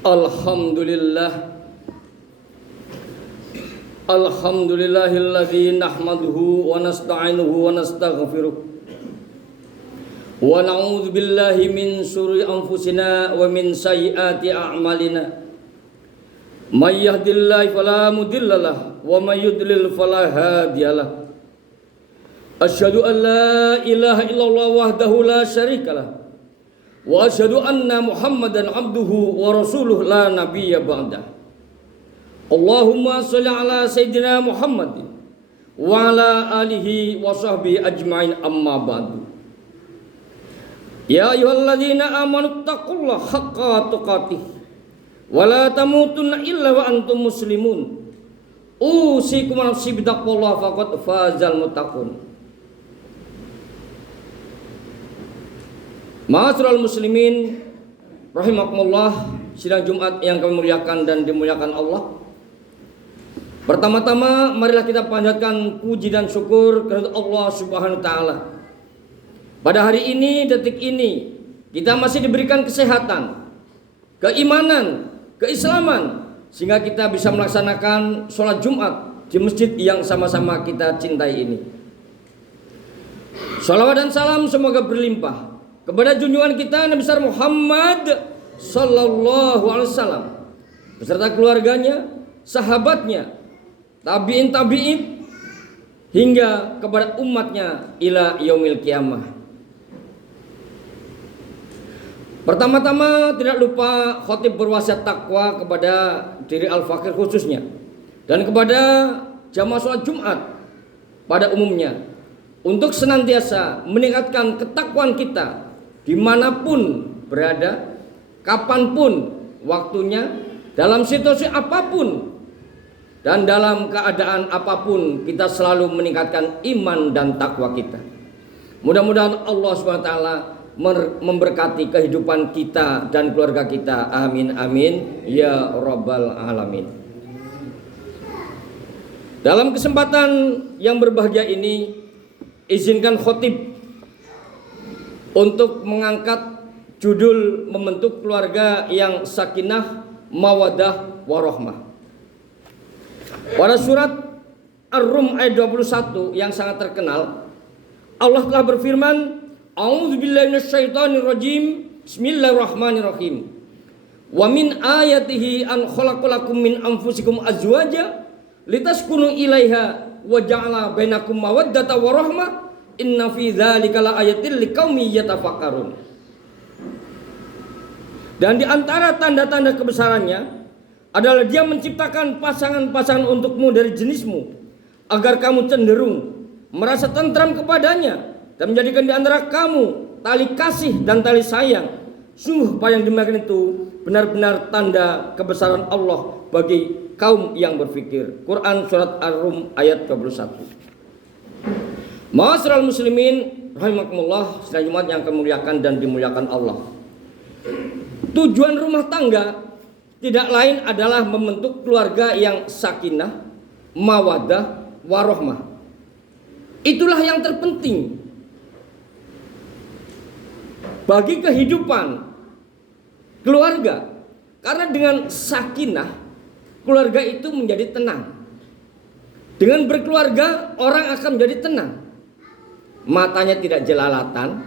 Alhamdulillah. Alhamdulillahilladzi nahmaduhu wa nasta'inuhu wa nastaghfiruh. Wa na'udzu billahi min syururi anfusina wa min sayyiati a'malina. May yahdihillahu fala mudhillalah wa may yudlil fala hadiyalah. Asyhadu an la ilaha illallah wahdahu la syarikalah. Wa asyhadu anna Muhammadan abduhu wa rasuluh la nabiyya ba'dah. Allahumma sholli ala sayyidina Muhammadin wa ala alihi wa sahbihi ajmain amma ba'du. Ya ayyuhalladzina amanu taqullaha haqqa tuqatih wa la tamutunna illa wa antum muslimun. Usikum nafsi bittaqwallahi faqad fazal muttaqun. Ma'asyiral muslimin rahimakumullah, sidang Jumat yang kami muliakan dan dimuliakan Allah. Pertama-tama marilah kita panjatkan puji dan syukur kepada Allah Subhanahu wa taala. Pada hari ini, detik ini, kita masih diberikan kesehatan, keimanan, keislaman, sehingga kita bisa melaksanakan sholat Jumat di masjid yang sama-sama kita cintai ini. Shalawat dan salam semoga berlimpah kepada junjungan kita Nabi besar Muhammad sallallahu alaihi wasallam beserta keluarganya, sahabatnya, tabi'in hingga kepada umatnya ila yaumil qiyamah. Pertama-tama tidak lupa khatib berwasiat takwa kepada diri Al-Fakir khususnya dan kepada jamaah sholat Jumat pada umumnya untuk senantiasa meningkatkan ketakwaan kita dimanapun berada, kapanpun waktunya, dalam situasi apapun dan dalam keadaan apapun, kita selalu meningkatkan iman dan takwa kita. Mudah-mudahan Allah SWT memberkati kehidupan kita dan keluarga kita. Amin amin ya rabbal alamin. Dalam kesempatan yang berbahagia ini, izinkan khotib untuk mengangkat judul membentuk keluarga yang sakinah, mawadah, warahmah. Pada surat Ar-Rum ayat 21 yang sangat terkenal, Allah telah berfirman, A'udzubillahi minasyaitonirrajim, Bismillahirrahmanirrahim. Wa min ayatihi an khalaqalakum min anfusikum azwaja litaskunu ilaiha wa ja'ala bainakum mawaddata wa rahmah. Inna fi dzalika laayatil liqaumin yatafakkarun. Dan di antara tanda-tanda kebesarannya adalah Dia menciptakan pasangan-pasangan untukmu dari jenismu agar kamu cenderung merasa tentram kepadanya dan menjadikan di antara kamu tali kasih dan tali sayang. Sungguh apa yang demikian itu benar-benar tanda kebesaran Allah bagi kaum yang berfikir. Quran surat Ar-Rum ayat 21. Ma'asyiral muslimin rahimakumullah, sidang Jumat yang kemuliakan dan dimuliakan Allah. Tujuan rumah tangga tidak lain adalah membentuk keluarga yang sakinah, mawadah, warahmah. Itulah yang terpenting bagi kehidupan keluarga. Karena dengan sakinah, keluarga itu menjadi tenang. Dengan berkeluarga, orang akan menjadi tenang. Matanya tidak jelalatan,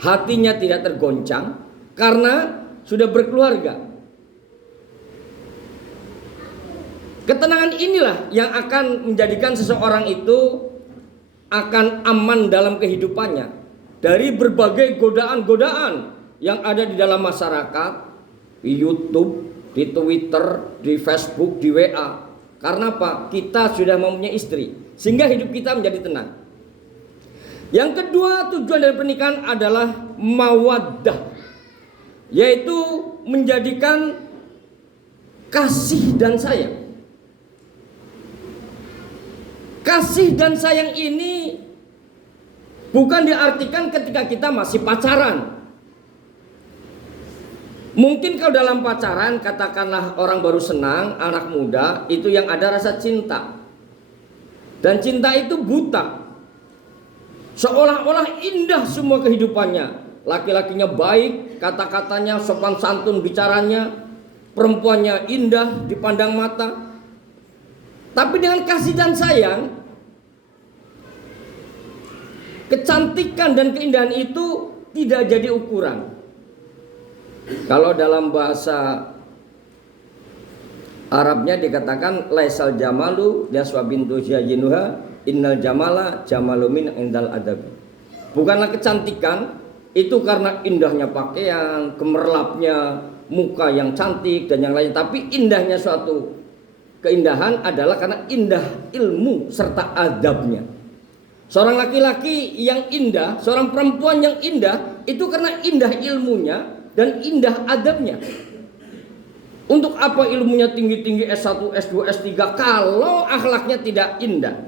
hatinya tidak tergoncang karena sudah berkeluarga. Ketenangan inilah yang akan menjadikan seseorang itu akan aman dalam kehidupannya dari berbagai godaan-godaan yang ada di dalam masyarakat, di YouTube, di Twitter, di Facebook, di WA. Karena apa? Kita sudah mempunyai istri, sehingga hidup kita menjadi tenang. Yang kedua, tujuan dari pernikahan adalah mawaddah, yaitu menjadikan kasih dan sayang. Kasih dan sayang ini bukan diartikan ketika kita masih pacaran. Mungkin kalau dalam pacaran, katakanlah orang baru senang, anak muda, itu yang ada rasa cinta. Dan cinta itu buta. Seolah-olah indah semua kehidupannya. Laki-lakinya baik, kata-katanya sopan santun bicaranya, perempuannya indah dipandang mata. Tapi dengan kasih dan sayang, kecantikan dan keindahan itu tidak jadi ukuran. Kalau dalam bahasa Arabnya dikatakan laisal jamalu yaswabintu jajinuha innal jamala jamalumin indal adabi. Bukanlah kecantikan itu karena indahnya pakaian, gemerlapnya muka yang cantik dan yang lain, tapi indahnya suatu keindahan adalah karena indah ilmu serta adabnya. Seorang laki-laki yang indah, seorang perempuan yang indah itu karena indah ilmunya dan indah adabnya. Untuk apa ilmunya tinggi-tinggi S1, S2, S3 kalau akhlaknya tidak indah?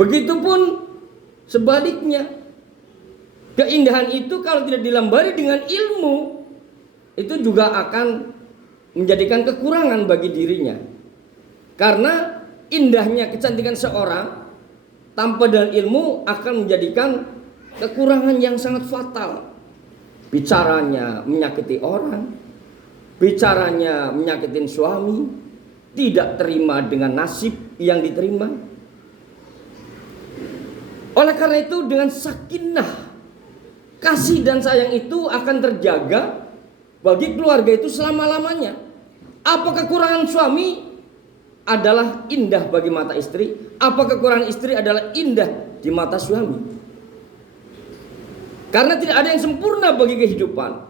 Begitupun sebaliknya. Keindahan itu kalau tidak dilambari dengan ilmu, itu juga akan menjadikan kekurangan bagi dirinya. Karena indahnya kecantikan seorang tanpa dengan ilmu akan menjadikan kekurangan yang sangat fatal. Bicaranya menyakiti orang, bicaranya menyakitin suami, tidak terima dengan nasib yang diterima. Oleh karena itu dengan sakinah, kasih dan sayang itu akan terjaga bagi keluarga itu selama-lamanya. Apa kekurangan suami adalah indah bagi mata istri, apa kekurangan istri adalah indah di mata suami. Karena tidak ada yang sempurna bagi kehidupan.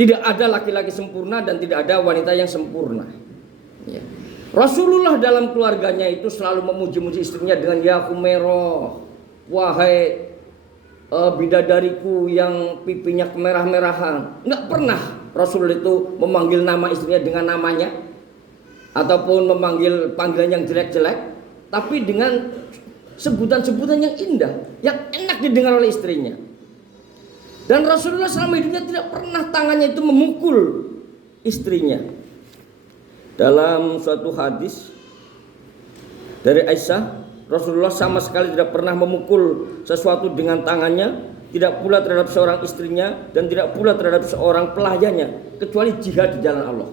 Tidak ada laki-laki sempurna dan tidak ada wanita yang sempurna. Ya. Rasulullah dalam keluarganya itu selalu memuji-muji istrinya dengan ya Humairah, wahai bidadariku yang pipinya kemerah-merahan. Enggak pernah Rasul itu memanggil nama istrinya dengan namanya ataupun memanggil panggilan yang jelek-jelek, tapi dengan sebutan-sebutan yang indah, yang enak didengar oleh istrinya. Dan Rasulullah selama hidupnya tidak pernah tangannya itu memukul istrinya. Dalam suatu hadis dari Aisyah, Rasulullah sama sekali tidak pernah memukul sesuatu dengan tangannya, tidak pula terhadap seorang istrinya dan tidak pula terhadap seorang pelayannya, kecuali jihad di jalan Allah.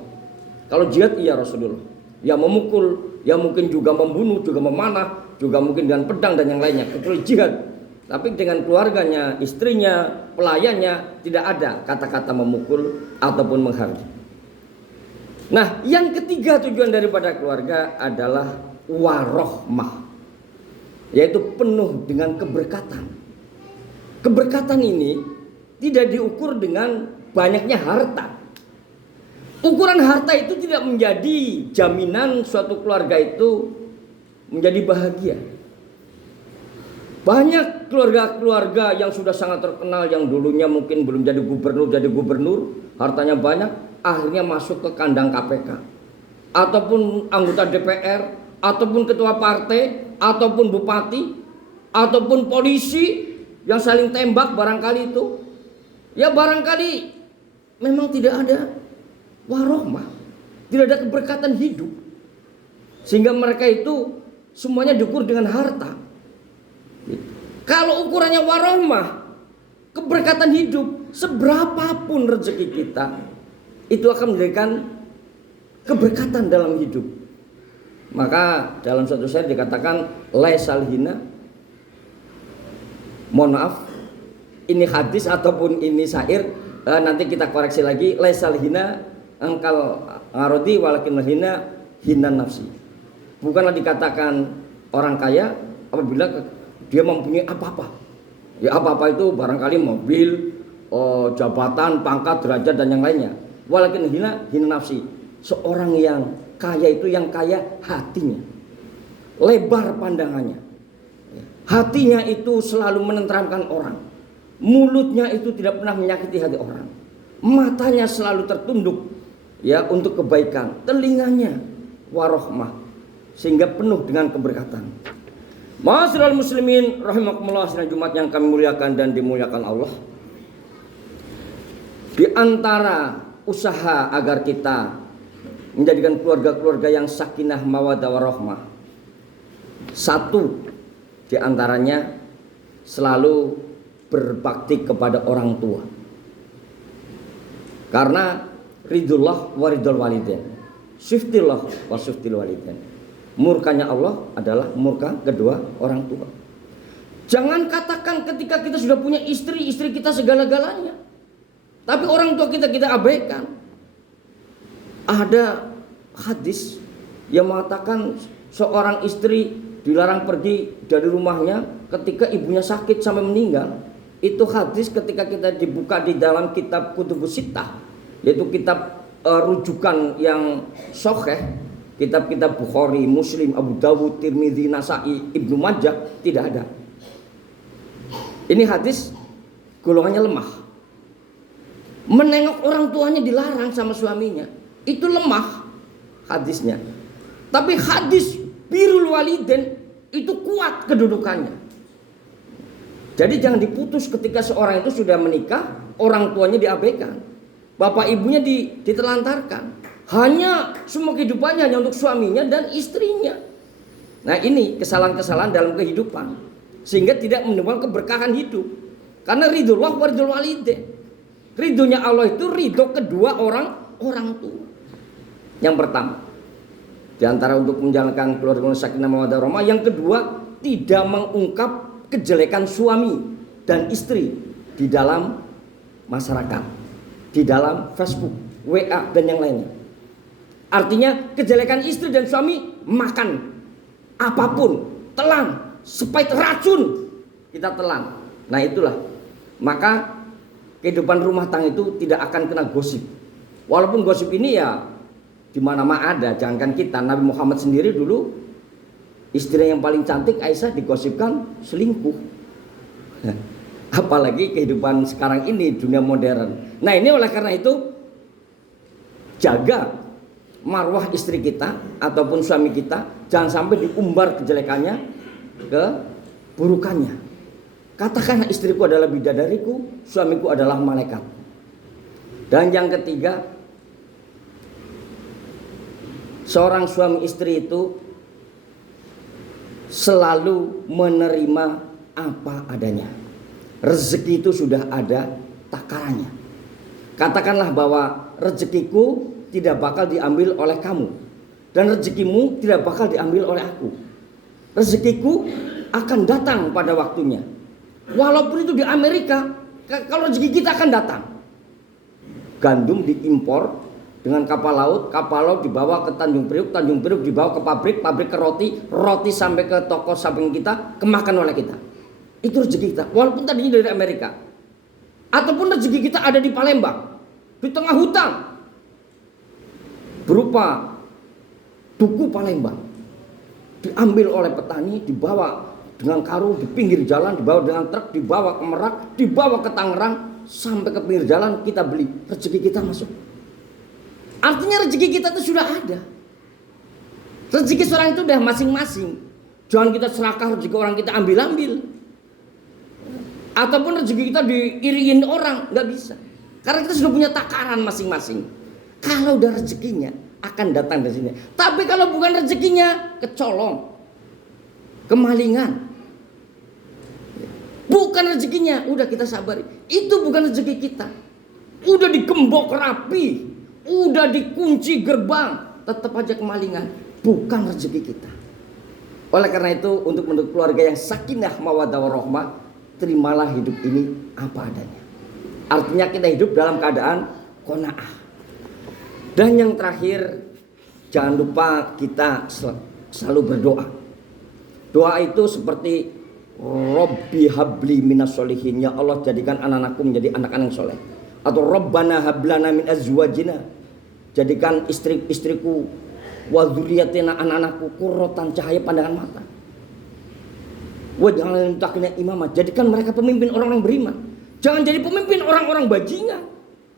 Kalau jihad iya Rasulullah, yang memukul, yang mungkin juga membunuh, juga memanah, juga mungkin dengan pedang dan yang lainnya, kecuali jihad. Tapi dengan keluarganya, istrinya, pelayannya tidak ada kata-kata memukul ataupun menghardik. Nah, yang ketiga tujuan daripada keluarga adalah warohmah, yaitu penuh dengan keberkatan. Keberkatan ini tidak diukur dengan banyaknya harta. Ukuran harta itu tidak menjadi jaminan suatu keluarga itu menjadi bahagia. Banyak keluarga-keluarga yang sudah sangat terkenal, yang dulunya mungkin belum jadi gubernur, hartanya banyak, akhirnya masuk ke kandang KPK, ataupun anggota DPR, ataupun ketua partai, ataupun bupati, ataupun polisi yang saling tembak barangkali itu. Ya barangkali memang tidak ada warohmah, tidak ada keberkatan hidup, sehingga mereka itu semuanya diukur dengan harta. Kalau ukurannya warohmah, keberkatan hidup, seberapapun rezeki kita, itu akan menjadikan keberkatan dalam hidup. Maka dalam suatu syair dikatakan laisal hina, mohon maaf, ini hadis ataupun ini syair, nanti kita koreksi lagi. Laisal hina engkal ngarodi walakin hina nafsi. Bukanlah dikatakan orang kaya apabila dia mempunyai apa-apa. Ya apa-apa itu barangkali mobil, jabatan, pangkat, derajat dan yang lainnya. Walakin hina nafsi. Seorang yang kaya itu yang kaya hatinya, lebar pandangannya. Hatinya itu selalu menenteramkan orang. Mulutnya itu tidak pernah menyakiti hati orang. Matanya selalu tertunduk ya untuk kebaikan. Telinganya warohmah, sehingga penuh dengan keberkatan. Ma'asyiral muslimin rahimakumullah, sidang Jumat yang kami muliakan dan dimuliakan Allah. Di antara usaha agar kita menjadikan keluarga-keluarga yang sakinah mawaddah warahmah, satu di antaranya selalu berbakti kepada orang tua. Karena ridullah wa ridul walidain, syuftillah wa syuftil walidain. Murkanya Allah adalah murka kedua orang tua. Jangan katakan ketika kita sudah punya istri, istri kita segala-galanya, tapi orang tua kita abaikan. Ada hadis yang mengatakan seorang istri dilarang pergi dari rumahnya ketika ibunya sakit sampai meninggal. Itu hadis ketika kita dibuka di dalam kitab Kutubus Sittah, yaitu kitab rujukan yang sahih, kitab-kitab Bukhari, Muslim, Abu Dawud, Tirmidzi, Nasai, Ibnu Majah, tidak ada. Ini hadis golongannya lemah. Menengok orang tuanya dilarang sama suaminya, itu lemah hadisnya. Tapi hadis birrul walidain itu kuat kedudukannya. Jadi jangan diputus ketika seorang itu sudah menikah, orang tuanya diabaikan, bapak ibunya ditelantarkan. Hanya semua kehidupannya hanya untuk suaminya dan istrinya. Nah, ini kesalahan-kesalahan dalam kehidupan, sehingga tidak menimbulkan keberkahan hidup. Karena ridullah wa ridul walidain, ridhonya Allah itu ridho kedua orang tua. Yang pertama, di antara untuk menjalankan keluarga sakinah mawaddah warahmah. Yang kedua, tidak mengungkap kejelekan suami dan istri di dalam masyarakat, di dalam Facebook, WA dan yang lainnya. Artinya kejelekan istri dan suami makan apapun, telan, sepait racun kita telan. Nah itulah, maka kehidupan rumah tangga itu tidak akan kena gosip. Walaupun gosip ini ya di mana-mana ada, jangankan kita, Nabi Muhammad sendiri dulu istri yang paling cantik Aisyah digosipkan selingkuh. Apalagi kehidupan sekarang ini, dunia modern. Nah ini oleh karena itu, jaga marwah istri kita ataupun suami kita, jangan sampai diumbar kejelekannya, keburukannya. Katakanlah istriku adalah bidadariku, suamiku adalah malaikat. Dan yang ketiga, seorang suami istri itu selalu menerima apa adanya. Rezeki itu sudah ada takarannya. Katakanlah bahwa rezekiku tidak bakal diambil oleh kamu, dan rezekimu tidak bakal diambil oleh aku. Rezekiku akan datang pada waktunya. Walaupun itu di Amerika, kalau rezeki kita akan datang. Gandum diimpor dengan kapal laut dibawa ke Tanjung Priuk dibawa ke pabrik ke roti sampai ke toko samping kita, kemakan oleh kita. Itu rezeki kita, walaupun tadinya dari Amerika. Ataupun rezeki kita ada di Palembang, di tengah hutan, berupa duku Palembang, diambil oleh petani, dibawa dengan karung di pinggir jalan, dibawa dengan truk, dibawa ke Merak, dibawa ke Tangerang, sampai ke pinggir jalan kita beli, rezeki kita masuk. Artinya rezeki kita itu sudah ada. Rezeki seorang itu udah masing-masing. Jangan kita serakah rezeki orang kita ambil-ambil. Ataupun rezeki kita diiriin orang, nggak bisa. Karena kita sudah punya takaran masing-masing. Kalau udah rezekinya akan datang dari sini. Tapi kalau bukan rezekinya, kecolong, kemalingan, bukan rezekinya, udah kita sabar. Itu bukan rezeki kita. Udah digembok rapi, udah dikunci gerbang, tetap aja kemalingan, bukan rezeki kita. Oleh karena itu, untuk keluarga yang sakinah mawaddah warahmah, terimalah hidup ini apa adanya. Artinya kita hidup dalam keadaan qanaah. Dan yang terakhir, jangan lupa kita selalu berdoa. Doa itu seperti Robbi habli minas solihin, ya Allah jadikan anak-anakku menjadi anak-anak yang soleh. Atau Rabbana hablana min azwajina, jadikan istri-istriku wa dzurriyyatina, anak-anakku qurratan, cahaya pandangan mata. Wa ja'alna taqina imama, jadikan mereka pemimpin orang-orang beriman. Jangan jadi pemimpin orang-orang bajingan,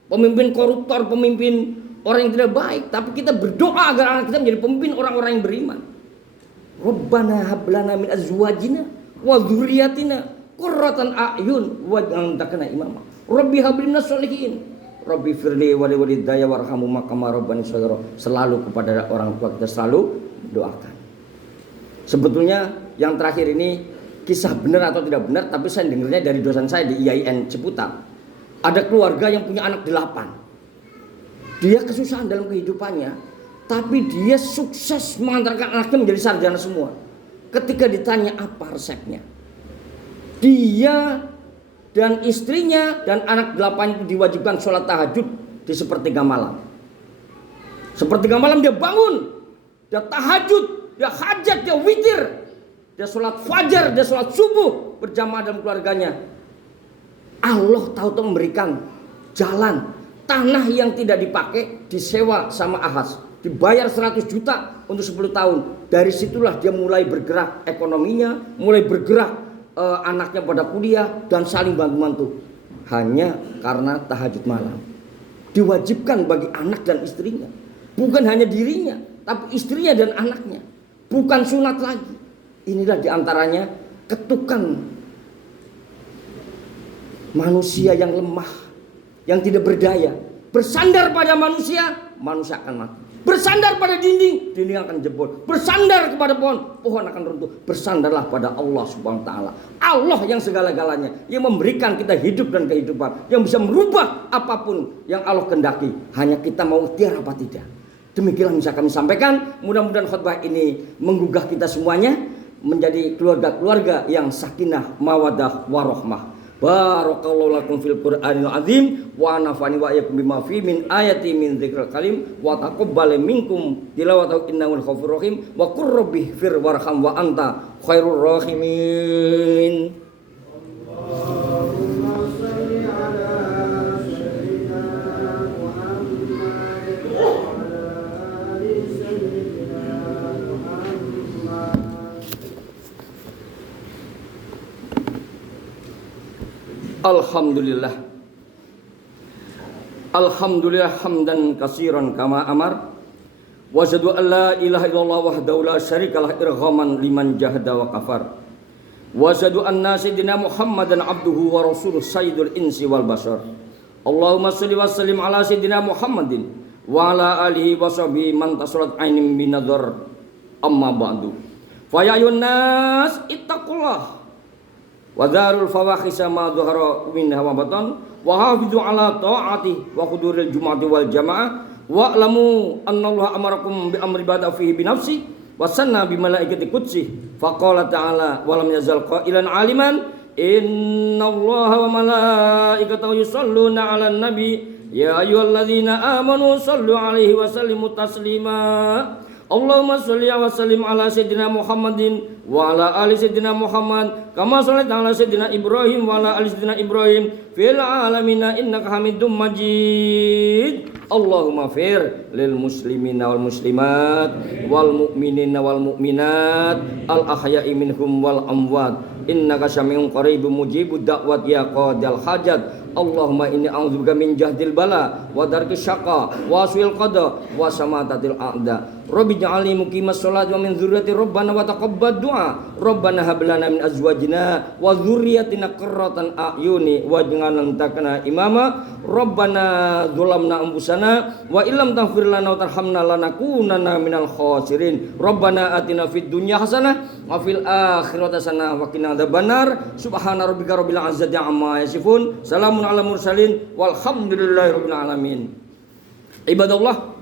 pemimpin koruptor, pemimpin orang yang tidak baik. Tapi kita berdoa agar anak kita menjadi pemimpin orang-orang yang beriman. Rabbana hablana min azwajina wa dzurriyyatina qurratan a'yun wa ja'alna taqina imama. Rabbi hablina sholihin, Rabbi firli wali walidayya warhamu makama rabbani shaghira. Selalu kepada orang tua kita selalu doakan. Sebetulnya yang terakhir ini kisah benar atau tidak benar, tapi saya dengarnya dari dosen saya di IAIN Ciputat. Ada keluarga yang punya anak 8. dia kesusahan dalam kehidupannya, tapi dia sukses mengantarkan anaknya menjadi sarjana semua. Ketika ditanya apa resepnya, dia dan istrinya dan anak 8 itu diwajibkan sholat tahajud di sepertiga malam. Sepertiga malam dia bangun, dia tahajud, dia hajat, dia witir, dia sholat fajar, dia sholat subuh berjamaah dalam keluarganya. Allah tahu memberikan jalan. Tanah yang tidak dipakai disewa sama Ahaz, dibayar 100 juta untuk 10 tahun. Dari situlah dia mulai bergerak ekonominya, mulai bergerak anaknya pada kuliah dan saling bantu-bantu. Hanya karena tahajud malam. Diwajibkan bagi anak dan istrinya. Bukan hanya dirinya, tapi istrinya dan anaknya. Bukan sunat lagi. Inilah diantaranya ketukan manusia yang lemah, yang tidak berdaya. Bersandar pada manusia, manusia akan mati. Bersandar pada dinding, dinding akan jebol. Bersandar kepada pohon, pohon akan runtuh. Bersandarlah pada Allah Subhanahu wa taala. Allah yang segala-galanya, yang memberikan kita hidup dan kehidupan, yang bisa merubah apapun yang Allah kehendaki. Hanya kita mau ikhtiar apa tidak. Demikianlah bisa kami sampaikan. Mudah-mudahan khutbah ini menggugah kita semuanya menjadi keluarga-keluarga yang sakinah, mawaddah, warahmah. Barakallahu lakum fil Qur'anil azim wa nafani wa iyyakum bima fi min ayati min dzikril kalim wa taqabbal minkum tilawatahu innahu ghafurur rahim wa qur rabbi fir warham wa anta khairur rahimin. Allahumma shalli ala sayyidina Muhammad wa ala ali sayyidina Muhammad. Alhamdulillah. Alhamdulillah hamdan katsiran kama amar. Wa asyhadu an la ilaha illallah wahdahu la syarikalah irghaman liman jahada wa kafar. Wa asyhadu anna sayyidina Muhammadan abduhu wa rasuluh sayyidul insi wal bashar. Allahumma shalli wa sallim ala sayyidina Muhammadin wa ala alihi wa sahbihi man tasarat ainim binadhar amma ba'du. Fa ya ayyuhan nas ittaqullah wa dzarul fawahisha ma dhahara minha wa batan wa hafizu ala ta'ati wa huduril jumu'ati wal jamaah wa alamu annallaha amarakum bi amri bada fihi bi nafsi wa sanna bi malaikati qudsi fa qala ta'ala wa lam yazal qailan aliman innallaha wa malaikatahu yusholluna 'alan nabi ya ayyuhalladzina amanu shallu 'alaihi wa sallimu taslima. Allahumma sholli wa sallim ala sayyidina Muhammadin wa ala ali sayyidina Muhammad kama shallaita ala sayyidina Ibrahim wa ala ali sayyidina Ibrahim fil alamin innaka Hamidum Majid. Allahumma fir lil muslimina wal muslimat wal mu'minina wal mu'minat al ahya'i minhum wal amwat innaka sami'un qaribun mujibud da'wat ya qadal hajat. Allahumma inni a'udzubika min jahdil bala wa darkis syaqa wa su'il qada wa samatatil a'da. Rabbi ja'alni muqimas sholati wa min dzurriyyati rabbana wa taqabbal du'a. Rabbana hab lana min azwajina wa dzurriyyatina qurratan a'yuni waj'alna takana imama. Rabbana dzalamna anfusana wa illam taghfir lana wa tarhamna lanakunanna minal khasirin. Rabbana atina fid dunya hasanah wa fil akhirati hasanah wa qina adzabannar. Subhana rabbika rabbil izzati amma yasifun. Salamun ala mursalin walhamdulillahi rabbil alamin. Ibadallah,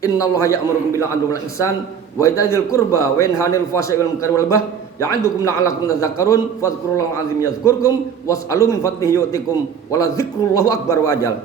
innallaha ya'murukum bil 'adli wal ihsan wa ita'il qurba wa yanha 'anil fahsya'i wal munkari wal baghi ya'idzukum la'allakum tadhakkarun fadhkurullaha 'azim yadhkurkum was'alu min fadlihi yu'tikum wa la dzikrullahi akbar wa ajal.